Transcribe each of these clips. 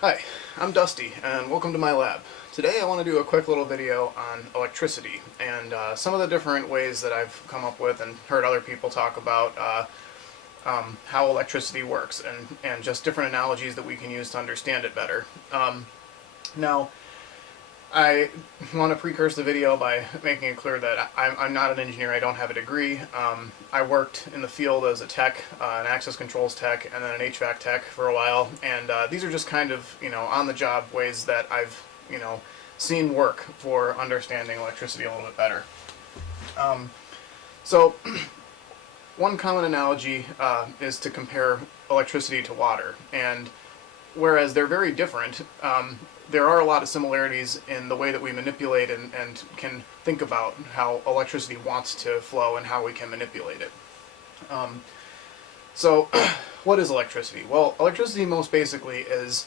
Hi, I'm Dusty, and welcome to my lab. Today I want to do a quick little video on electricity, and some of the different ways that I've come up with and heard other people talk about how electricity works, and just different analogies that we can use to understand it better. Now, I want to precursor the video by making it clear that I'm not an engineer. I don't have a degree. I worked in the field as a tech, an access controls tech, and then an HVAC tech for a while. And these are just kind of, on-the-job ways that I've, seen work for understanding electricity a little bit better. So one common analogy is to compare electricity to water. And whereas they're very different, there are a lot of similarities in the way that we manipulate and can think about how electricity wants to flow and how we can manipulate it. So what is electricity? Well, electricity most basically is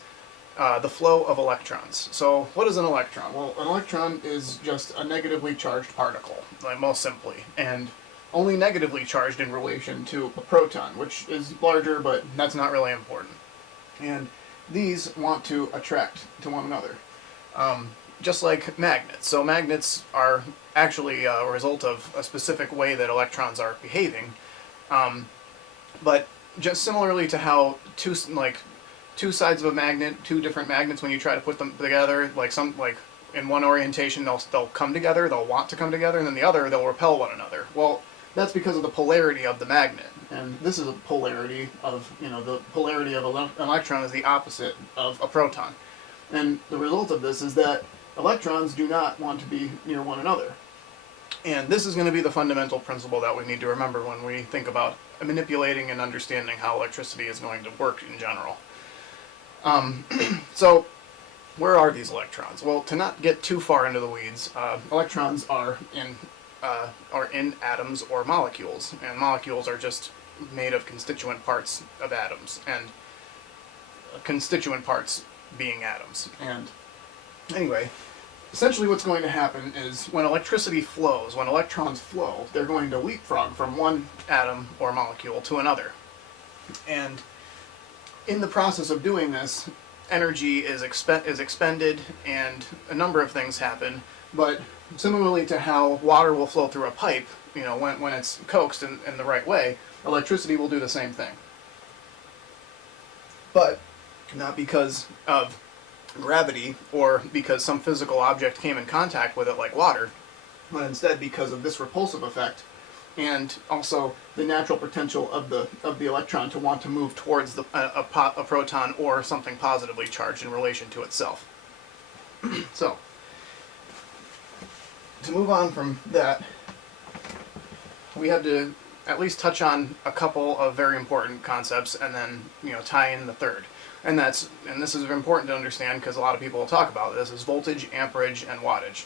the flow of electrons. So what is an electron? Well, an electron is just a negatively charged particle, like most simply, and only negatively charged in relation to a proton, which is larger, but that's not really important. And these want to attract to one another, just like magnets. So magnets are actually a result of a specific way that electrons are behaving, but just similarly to how two sides of a magnet, two different magnets, when you try to put them together, like in one orientation they'll come together, they'll want to come together, and then the other they'll repel one another. Well, that's because of the polarity of the magnet. And this is a polarity of, the polarity of an electron is the opposite of a proton. And the result of this is that electrons do not want to be near one another. And this is going to be the fundamental principle that we need to remember when we think about manipulating and understanding how electricity is going to work in general. So, where are these electrons? Well, to not get too far into the weeds, electrons are in atoms or molecules, and molecules are just made of constituent parts of atoms, and constituent parts being atoms. And anyway, essentially what's going to happen is when electricity flows, when electrons flow, they're going to leapfrog from one atom or molecule to another. And in the process of doing this, energy is expended and a number of things happen, but similarly to how water will flow through a pipe, when it's coaxed in the right way, electricity will do the same thing. But not because of gravity or because some physical object came in contact with it like water, but instead because of this repulsive effect and also the natural potential of the electron to want to move towards a proton or something positively charged in relation to itself. So, to move on from that, we have to at least touch on a couple of very important concepts and then tie in the third. And this is important to understand because a lot of people will talk about this, is voltage, amperage, and wattage.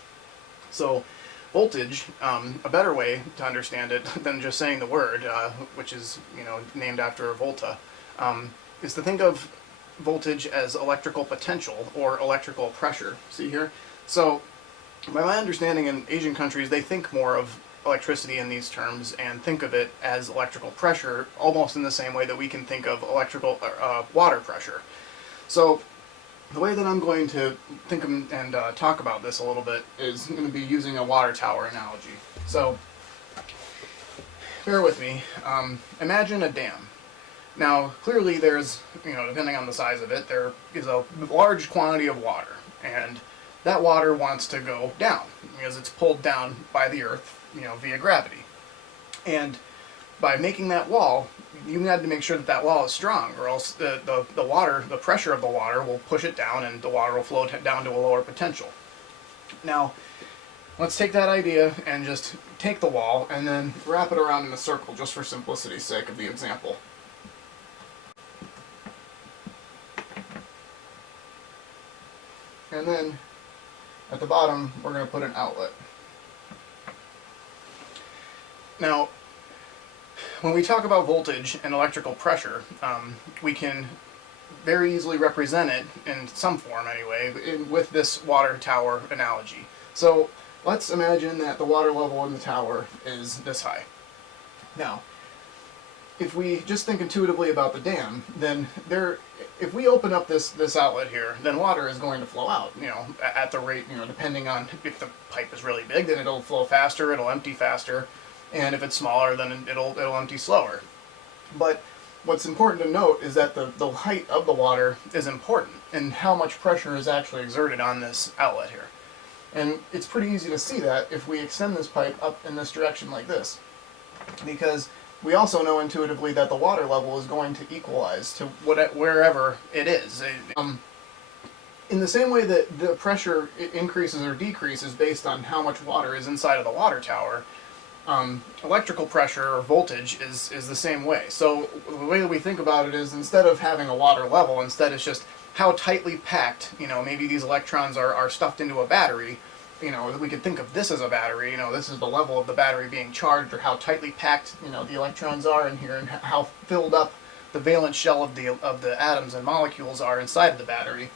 So voltage, a better way to understand it than just saying the word, which is named after volta, is to think of voltage as electrical potential or electrical pressure. See here? So by my understanding, in Asian countries they think more of electricity in these terms and think of it as electrical pressure almost in the same way that we can think of electrical water pressure. So the way that I'm going to think and talk about this a little bit is going to be using a water tower analogy. So bear with me. Imagine a dam. Now clearly there's, depending on the size of it, there is a large quantity of water, and that water wants to go down because it's pulled down by the earth, via gravity. And by making that wall, you had to make sure that that wall is strong, or else the pressure of the water will push it down and the water will flow down to a lower potential. Now, let's take that idea and just take the wall and then wrap it around in a circle, just for simplicity's sake of the example. And then at the bottom, we're going to put an outlet. Now, when we talk about voltage and electrical pressure, we can very easily represent it, in some form anyway, with this water tower analogy. So let's imagine that the water level in the tower is this high. Now, if we just think intuitively about the dam, then if we open up this outlet here, then water is going to flow out, at the rate, depending on if the pipe is really big, then it'll flow faster, it'll empty faster, and if it's smaller, then it'll empty slower. But what's important to note is that the height of the water is important, and how much pressure is actually exerted on this outlet here. And it's pretty easy to see that if we extend this pipe up in this direction like this, because we also know intuitively that the water level is going to equalize to wherever it is. In the same way that the pressure increases or decreases based on how much water is inside of the water tower, electrical pressure or voltage is the same way. So the way that we think about it is, instead of having a water level, instead it's just how tightly packed, maybe these electrons are stuffed into a battery. We could think of this as a battery, this is the level of the battery being charged, or how tightly packed, the electrons are in here, and how filled up the valence shell of the atoms and molecules are inside of the battery.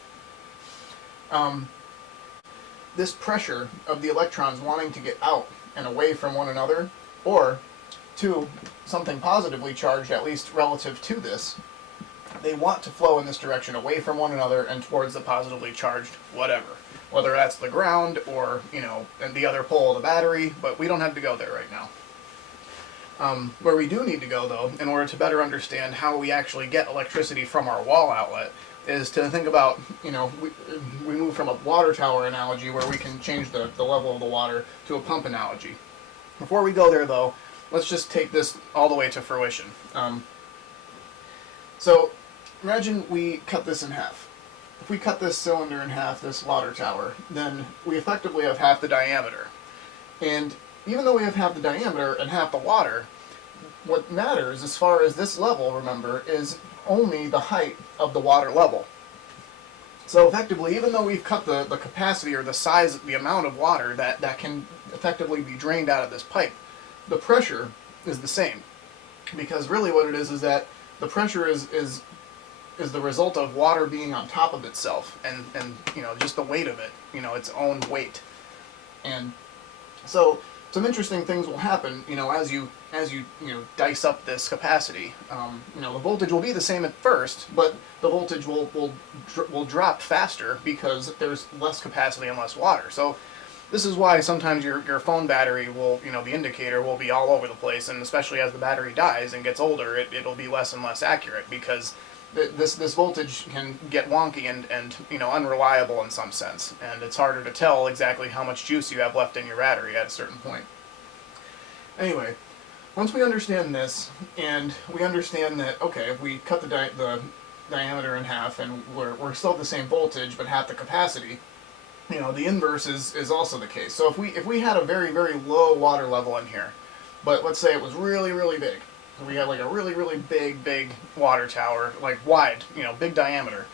This pressure of the electrons wanting to get out and away from one another, or to something positively charged, at least relative to this, they want to flow in this direction, away from one another and towards the positively charged whatever. Whether that's the ground or, and the other pole of the battery, but we don't have to go there right now. Where we do need to go, though, in order to better understand how we actually get electricity from our wall outlet, is to think about, we move from a water tower analogy where we can change the level of the water to a pump analogy. Before we go there, though, let's just take this all the way to fruition. So imagine we cut this in half. If we cut this cylinder in half, this water tower, then we effectively have half the diameter. And even though we have half the diameter and half the water, what matters as far as this level, remember, is only the height of the water level. So effectively, even though we've cut the capacity or the size, the amount of water that can effectively be drained out of this pipe, the pressure is the same. Because really what it is that the pressure is the result of water being on top of itself, and just the weight of it, its own weight. And so some interesting things will happen, as you dice up this capacity. The voltage will be the same at first, but the voltage will drop faster because there's less capacity and less water. So this is why sometimes your phone battery will, the indicator will be all over the place, and especially as the battery dies and gets older, it'll be less and less accurate, because this voltage can get wonky and unreliable in some sense, and it's harder to tell exactly how much juice you have left in your battery at a certain point. Anyway, once we understand this, and we understand that, okay, if we cut the diameter in half and we're still at the same voltage but half the capacity, the inverse is also the case. So if we had a very, very low water level in here, but let's say it was really, really big, we had like a really, really big water tower, like wide, big diameter,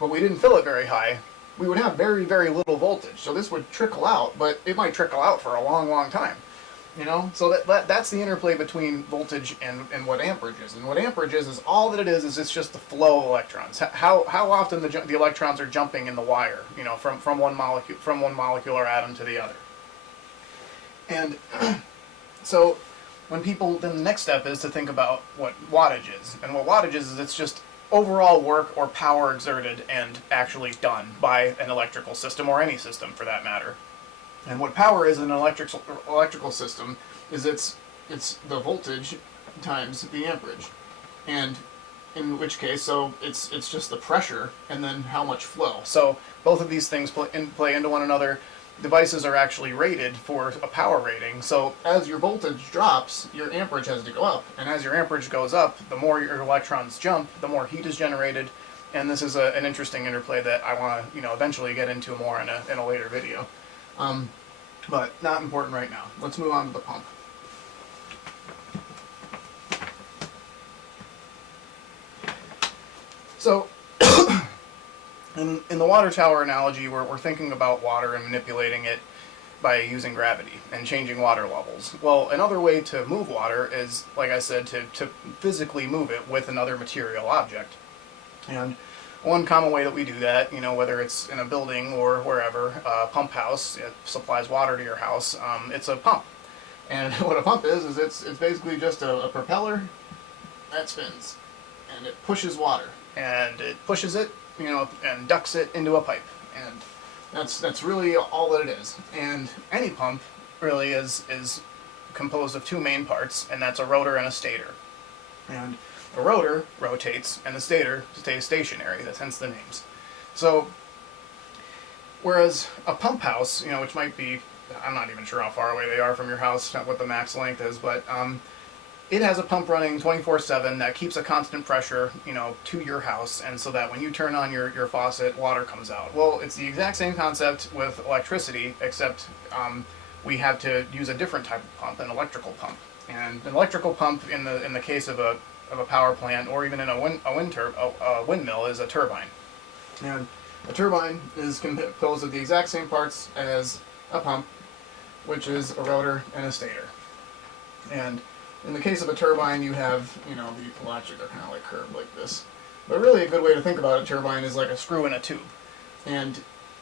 but we didn't fill it very high, we would have very, very little voltage. So this would trickle out, but it might trickle out for a long, long time. So that's the interplay between voltage and what amperage is. And what amperage is all that it is it's just the flow of electrons. How often the electrons are jumping in the wire, from one molecule or atom to the other. And so then the next step is to think about what wattage is. And what wattage is it's just overall work or power exerted and actually done by an electrical system, or any system for that matter. And what power is in an electrical system is it's the voltage times the amperage, and in which case, so it's just the pressure and then how much flow. So both of these things play into one another. Devices are actually rated for a power rating. So as your voltage drops, your amperage has to go up, and as your amperage goes up, the more your electrons jump, the more heat is generated. And this is an interesting interplay that I want to eventually get into more in a later video. But not important right now. Let's move on to the pump. So, in the water tower analogy, we're thinking about water and manipulating it by using gravity and changing water levels. Well, another way to move water is, like I said, to physically move it with another material object. And one common way that we do that, whether it's in a building or wherever, a pump house, it supplies water to your house, it's a pump. And what a pump is it's basically just a propeller that spins, and it pushes water, and it pushes it, and ducts it into a pipe, and that's really all that it is. And any pump really is composed of two main parts, and that's a rotor and a stator. And the rotor rotates, and the stator stays stationary. That's hence the names. So, whereas a pump house, which might be, I'm not even sure how far away they are from your house, not what the max length is, but it has a pump running 24/7 that keeps a constant pressure, to your house, and so that when you turn on your faucet, water comes out. Well, it's the exact same concept with electricity, except we have to use a different type of pump, an electrical pump. And an electrical pump, in the case of a power plant, or even in a windmill, is a turbine. And a turbine is composed of the exact same parts as a pump, which is a rotor and a stator. And in the case of a turbine, you have, the electric are kind of like curved like this. But really a good way to think about a turbine is like a screw in a tube. And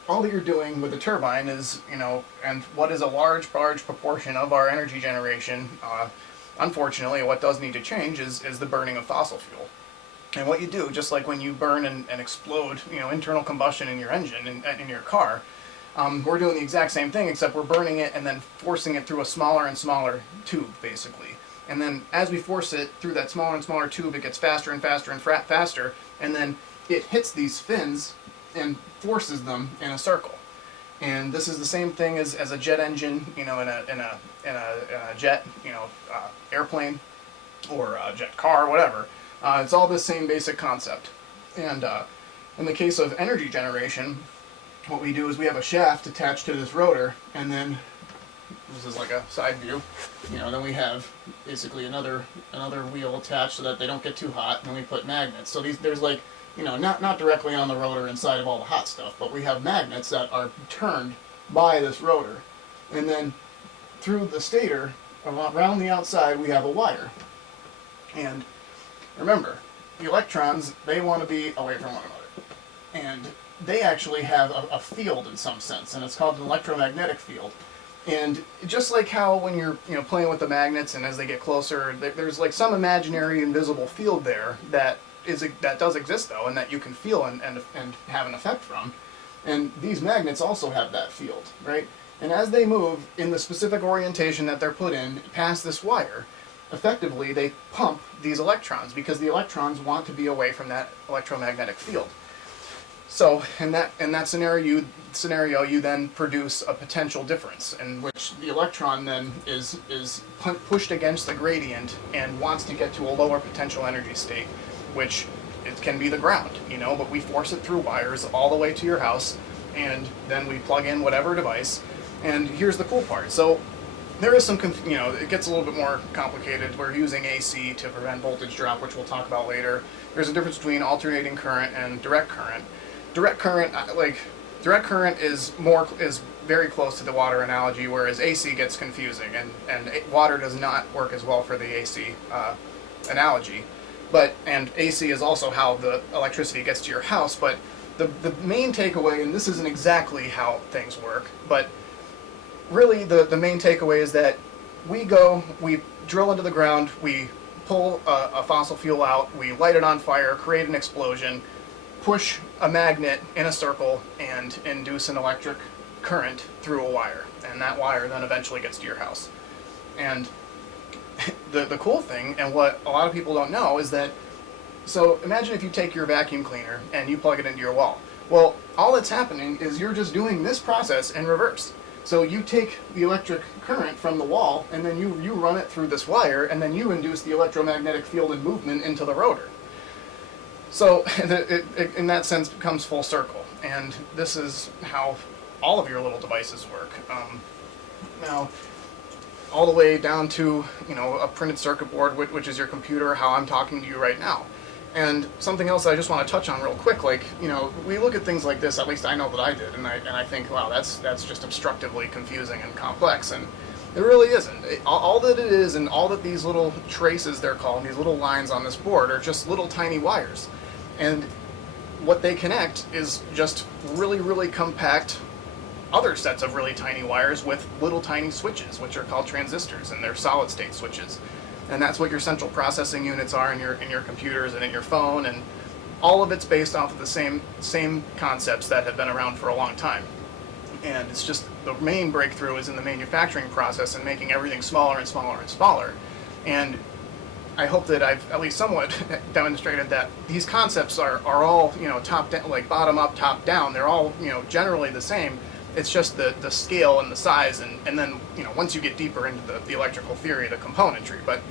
all that you're doing with the turbine is, and what is a large proportion of our energy generation, unfortunately, what does need to change is the burning of fossil fuel. And what you do, just like when you burn and explode, internal combustion in your engine, in your car, we're doing the exact same thing, except we're burning it and then forcing it through a smaller and smaller tube, basically. And then as we force it through that smaller and smaller tube, it gets faster and faster and faster, and then it hits these fins and forces them in a circle. And this is the same thing as a jet engine, in a jet, airplane, or a jet car, whatever. It's all the same basic concept. And in the case of energy generation, what we do is we have a shaft attached to this rotor, and then this is like a side view. Then we have basically another wheel attached so that they don't get too hot. And then we put magnets. So there's like, not directly on the rotor inside of all the hot stuff, but we have magnets that are turned by this rotor. And then through the stator, around the outside, we have a wire. And remember, the electrons, they want to be away from one another. And they actually have a field in some sense, and it's called an electromagnetic field. And just like how when you're playing with the magnets, and as they get closer, there's like some imaginary invisible field there that does exist though, and that you can feel and have an effect from. And these magnets also have that field, right? And as they move in the specific orientation that they're put in past this wire, effectively they pump these electrons, because the electrons want to be away from that electromagnetic field. So in that scenario, you then produce a potential difference in which the electron then is pushed against the gradient and wants to get to a lower potential energy state, which it can be the ground, but we force it through wires all the way to your house, and then we plug in whatever device. And here's the cool part. So there is some, it gets a little bit more complicated. We're using AC to prevent voltage drop, which we'll talk about later. There's a difference between alternating current and direct current. Direct current is very close to the water analogy, whereas AC gets confusing, and water does not work as well for the AC analogy. And AC is also how the electricity gets to your house, but the main takeaway, and this isn't exactly how things work, but really the main takeaway is that we drill into the ground, we pull a fossil fuel out, we light it on fire, create an explosion, push a magnet in a circle, and induce an electric current through a wire. And that wire then eventually gets to your house. And the cool thing, and what a lot of people don't know, is that, so imagine if you take your vacuum cleaner and you plug it into your wall. Well, all that's happening is you're just doing this process in reverse. So you take the electric current from the wall, and then you run it through this wire, and then you induce the electromagnetic field and movement into the rotor. So it in that sense becomes full circle, and this is how all of your little devices work. Now, all the way down to a printed circuit board, which is your computer, how I'm talking to you right now. And something else I just want to touch on real quick, we look at things like this, at least I know that I did, and I think, wow, that's just obstructively confusing and complex, and it really isn't. All that it is, and all that these little traces, they're called, these little lines on this board, are just little tiny wires. And what they connect is just really, really compact other sets of really tiny wires with little tiny switches, which are called transistors, and they're solid-state switches. And that's what your central processing units are in your computers and in your phone, and all of it's based off of the same concepts that have been around for a long time. And it's just the main breakthrough is in the manufacturing process and making everything smaller and smaller and smaller. And I hope that I've at least somewhat demonstrated that these concepts are all, top down, like bottom up, top down. They're all, generally the same. It's just the scale and the size, and then, once you get deeper into the electrical theory, the componentry. But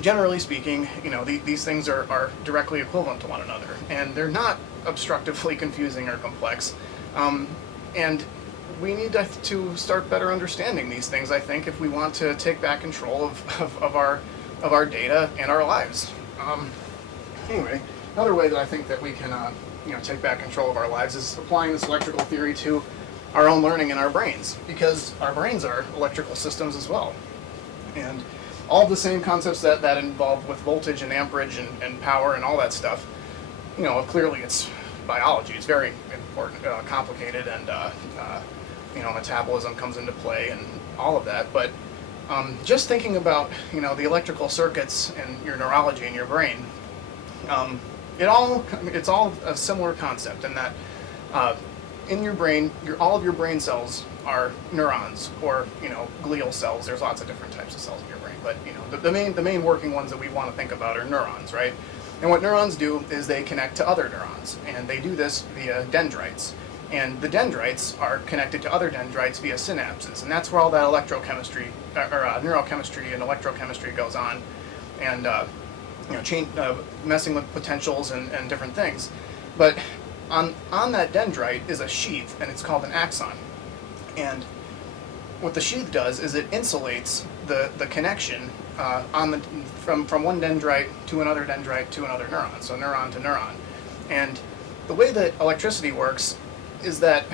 generally speaking, these things are directly equivalent to one another, and they're not obstructively confusing or complex. And we need to start better understanding these things, I think, if we want to take back control of our data and our lives. Anyway, another way that I think that we can take back control of our lives is applying this electrical theory to our own learning in our brains, because our brains are electrical systems as well. And all the same concepts that involve with voltage and amperage and power and all that stuff, clearly it's biology. It's very important, complicated, and metabolism comes into play and all of that. But just thinking about the electrical circuits and your neurology in your brain, it's all a similar concept in that in your brain, all of your brain cells are neurons, or glial cells. There's lots of different types of cells in your brain, but the main working ones that we want to think about are neurons, right? And what neurons do is they connect to other neurons, and they do this via dendrites. And the dendrites are connected to other dendrites via synapses, and that's where all that electrochemistry, or neurochemistry and electrochemistry goes on, and messing with potentials and different things. But on that dendrite is a sheath, and it's called an axon. And what the sheath does is it insulates the connection from one dendrite to another dendrite to another neuron, so neuron to neuron. And the way that electricity works is that,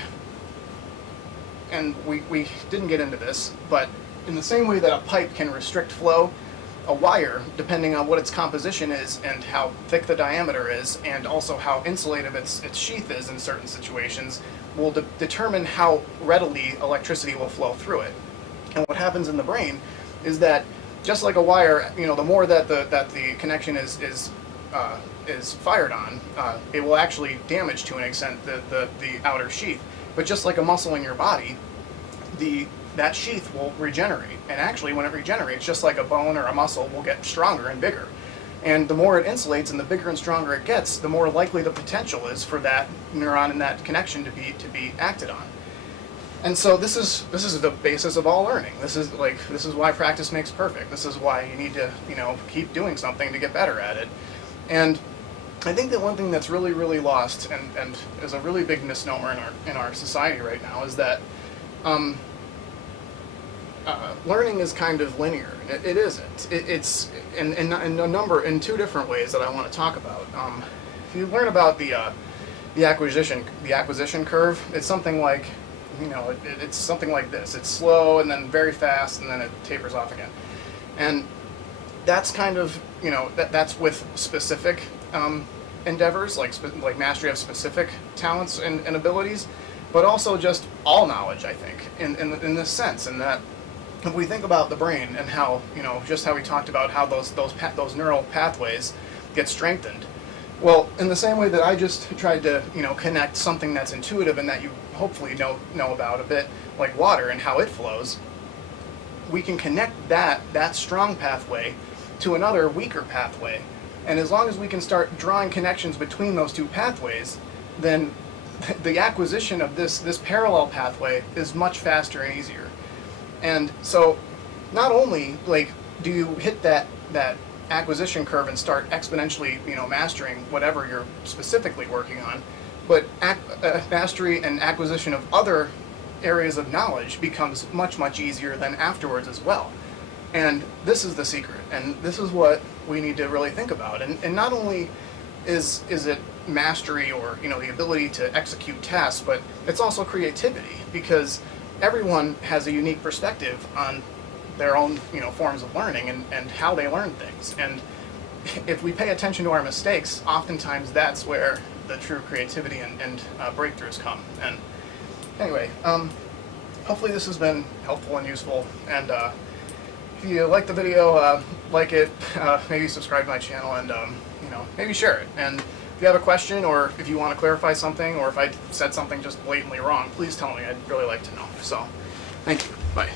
and we didn't get into this, but in the same way that a pipe can restrict flow, a wire, depending on what its composition is and how thick the diameter is, and also how insulative its sheath is in certain situations, will determine how readily electricity will flow through it. And what happens in the brain is that, just like a wire, the more that the connection is fired on, it will actually damage to an extent the outer sheath. But just like a muscle in your body, that sheath will regenerate. And actually, when it regenerates, just like a bone or a muscle, will get stronger and bigger. And the more it insulates and the bigger and stronger it gets, the more likely the potential is for that neuron and that connection to be acted on. And so this is the basis of all learning. This is why practice makes perfect. This is why you need to keep doing something to get better at it. And I think that one thing that's really, really lost and is a really big misnomer in our society right now is that learning is kind of linear. It isn't. It's in two different ways that I want to talk about. If you learn about the acquisition curve, it's something like it's something like this. It's slow and then very fast and then it tapers off again. And that's kind of that's with specific endeavors, like mastery of specific talents and abilities, but also just all knowledge, I think, in this sense, in that if we think about the brain and how, just how we talked about how those neural pathways get strengthened. Well, in the same way that I just tried to, connect something that's intuitive and that you hopefully know about a bit, like water and how it flows, we can connect that strong pathway to another weaker pathway. And as long as we can start drawing connections between those two pathways, then the acquisition of this parallel pathway is much faster and easier. And so not only do you hit that acquisition curve and start exponentially mastering whatever you're specifically working on, but mastery and acquisition of other areas of knowledge becomes much, much easier than afterwards as well. And this is the secret, and this is what we need to really think about. And not only is it mastery or the ability to execute tasks, but it's also creativity, because everyone has a unique perspective on their own forms of learning and how they learn things. And if we pay attention to our mistakes, oftentimes that's where the true creativity and breakthroughs come. And anyway, hopefully this has been helpful and useful. And if if you like the video, like it, maybe subscribe to my channel, and maybe share it. And if you have a question, or if you want to clarify something, or if I said something just blatantly wrong, please tell me. I'd really like to know. So, thank you. Bye.